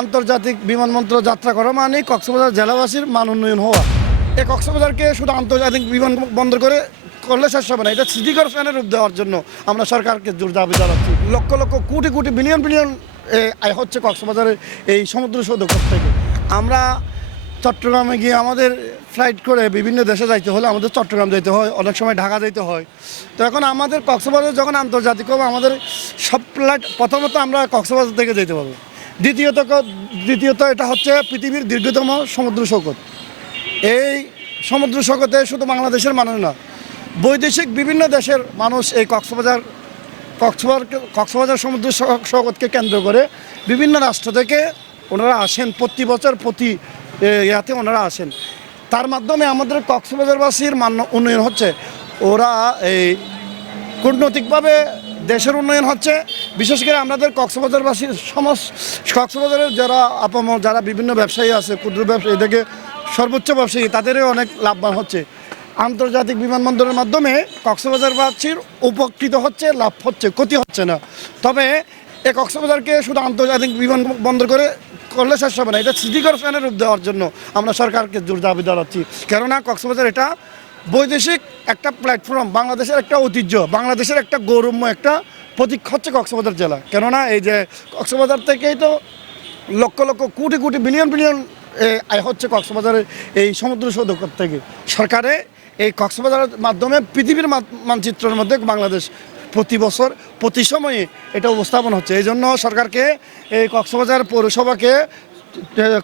আন্তর্জাতিক বিমানবন্দর যাত্রা করা মানে কক্সবাজার জেলাবাসীর মান উন্নয়ন হওয়া। এই কক্সবাজারকে শুধু আন্তর্জাতিক বিমানবন্দর করলে শেষ হবে না, এটা সিটি কর্পোরেশনের রূপ দেওয়ার জন্য আমরা সরকারকে জোর দাবি জানাচ্ছি। লক্ষ লক্ষ কোটি কোটি বিলিয়ন বিলিয়ন আয় হচ্ছে কক্সবাজারের এই সমুদ্র সৈকত থেকে। আমরা চট্টগ্রামে গিয়ে আমাদের ফ্লাইট করে বিভিন্ন দেশে যাইতে হলে আমাদের চট্টগ্রাম যেতে হয়, অনেক সময় ঢাকা যেতে হয়। তো এখন আমাদের কক্সবাজার যখন আন্তর্জাতিক হবে, আমাদের সব ফ্লাইট প্রথমত আমরা কক্সবাজার থেকে যেতে পারবো। দ্বিতীয়ত এটা হচ্ছে পৃথিবীর দীর্ঘতম সমুদ্র সৈকত। এই সমুদ্র সৈকতে শুধু বাংলাদেশের মানুষ না, বৈদেশিক বিভিন্ন দেশের মানুষ এই কক্সবাজার সমুদ্র সৈকতকে কেন্দ্র করে বিভিন্ন রাষ্ট্র থেকে ওনারা আসেন, প্রতি বছর প্রতি ইয়াতে ওনারা আসেন। তার মাধ্যমে আমাদের কক্সবাজারবাসীর মান উন্নয়ন হচ্ছে। ওরা এই কূটনৈতিকভাবে দেশের উন্নয়ন হচ্ছে। বিশেষ করে আমাদের কক্সবাজারবাসীর কক্সবাজারের যারা বিভিন্ন ব্যবসায়ী আছে, ক্ষুদ্র ব্যবসায়ী থেকে সর্বোচ্চ ব্যবসায়ী, তাদেরও অনেক লাভবান হচ্ছে। আন্তর্জাতিক বিমানবন্দরের মাধ্যমে কক্সবাজারবাসীর উপকৃত হচ্ছে, লাভ হচ্ছে, ক্ষতি হচ্ছে না। তবে এই কক্সবাজারকে শুধু আন্তর্জাতিক বিমানবন্দর করলে শেষ হবে না, এটা সিটি কর্পোরেশনের রূপ দেওয়ার জন্য আমরা সরকারকে জোর দাবি জানাচ্ছি। কেননা কক্সবাজার এটা বৈদেশিক একটা প্ল্যাটফর্ম, বাংলাদেশের একটা ঐতিহ্য, বাংলাদেশের একটা গৌরবময় একটা প্রতীক হচ্ছে কক্সবাজার জেলা। কেননা এই যে কক্সবাজার থেকেই তো লক্ষ লক্ষ কোটি কোটি বিলিয়ন বিলিয়ন আয় হচ্ছে কক্সবাজারের এই সমুদ্র সৈকত থেকে। সরকারে এই কক্সবাজারের মাধ্যমে পৃথিবীর মানচিত্রের মধ্যে বাংলাদেশ প্রতি বছর প্রতি সময়ে এটা উপস্থাপন হচ্ছে। এই জন্য সরকারকে এই কক্সবাজার পৌরসভাকে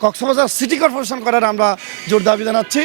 কক্সবাজার সিটি কর্পোরেশন করার আমরা জোর দাবি জানাচ্ছি।